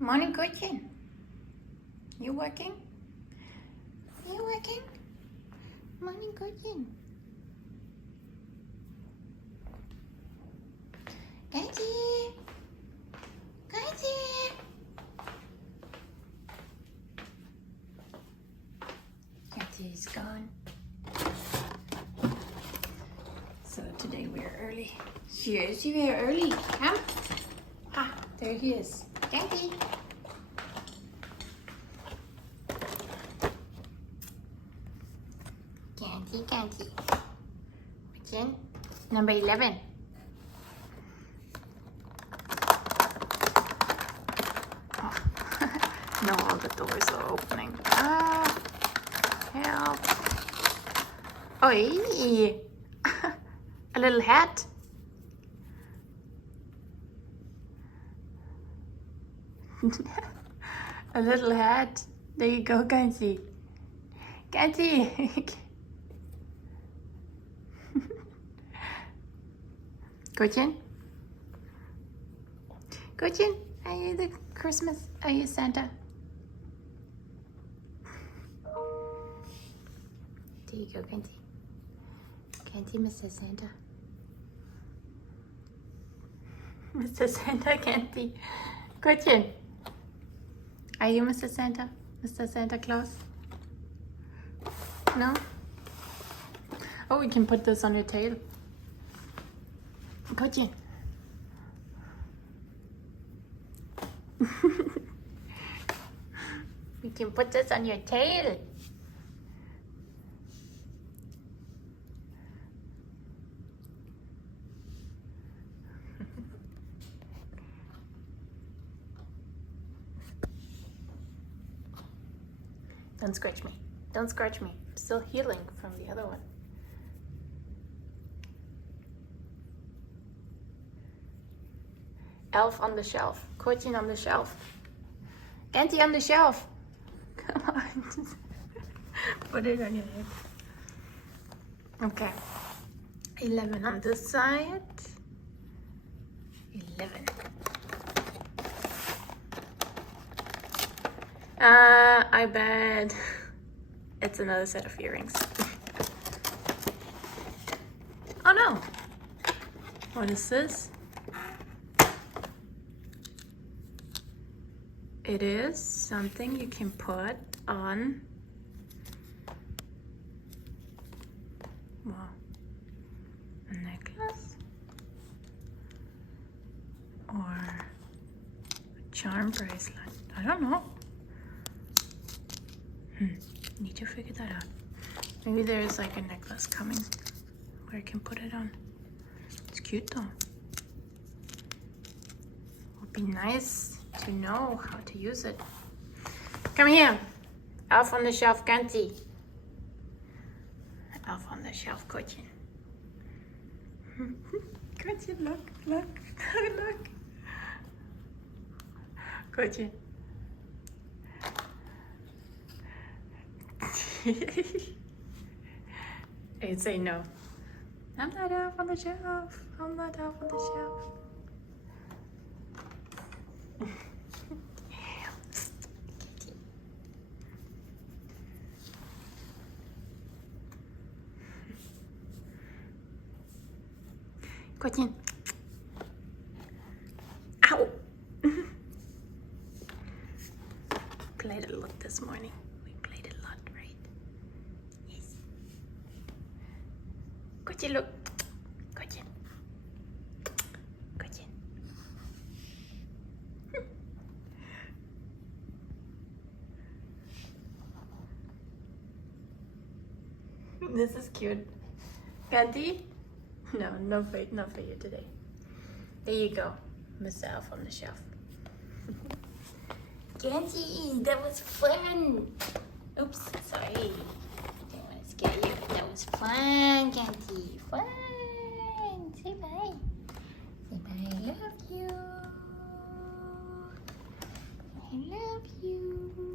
Morning, Gretchen. You working? You working? Morning, Gretchen. Gretchen. Gretchen. Gretchen is gone. So today we're early. Cheers, you are early. Come. Ah, there he is. Gretchen. Candy. What's in? Number 11. Oh. No, all the doors are opening. Ah, help. Oh, hey. A little hat. A little hat. There you go, Kanji. Kanji. Gretchen? Gretchen, are you the Christmas? Are you Santa? There you go, Kenty. Kenty, Mr. Santa. Mr. Santa, Kenty. Gretchen, are you Mr. Santa? Mr. Santa Claus? No? Oh, we can put this on your tail. Gretchen. We can put this on your tail. Don't scratch me. Don't scratch me. I'm still healing from the other one. Elf on the shelf. Gretchen on the shelf. Kenty on the shelf. Come on. Put it on your head. Okay. 11 on this side. 11. I bet it's another set of earrings. Oh no. What is this? It is something you can put on, well, a necklace or a charm bracelet. I don't know. Need to figure that out. Maybe there's like a necklace coming where I can put it on. It's cute though. Would be nice to know how to use it. Come here. Elf on the shelf, Kenty. Elf on the shelf, Gretchen. Gretchen, look. Gretchen. I'd say no. I'm not elf on the shelf. I'm not elf on the shelf. Gretchen. Ow! Played a lot this morning. We played a lot, right? Yes. Gretchen, look. Gretchen. Gretchen. This is cute. Kenty? No, not for you today. There you go, Mr. Elf on the shelf. Kenty, that was fun. Oops, sorry. Didn't want to scare you. That was fun, Kenty. Fun. Say bye. Say bye. I love you. I love you.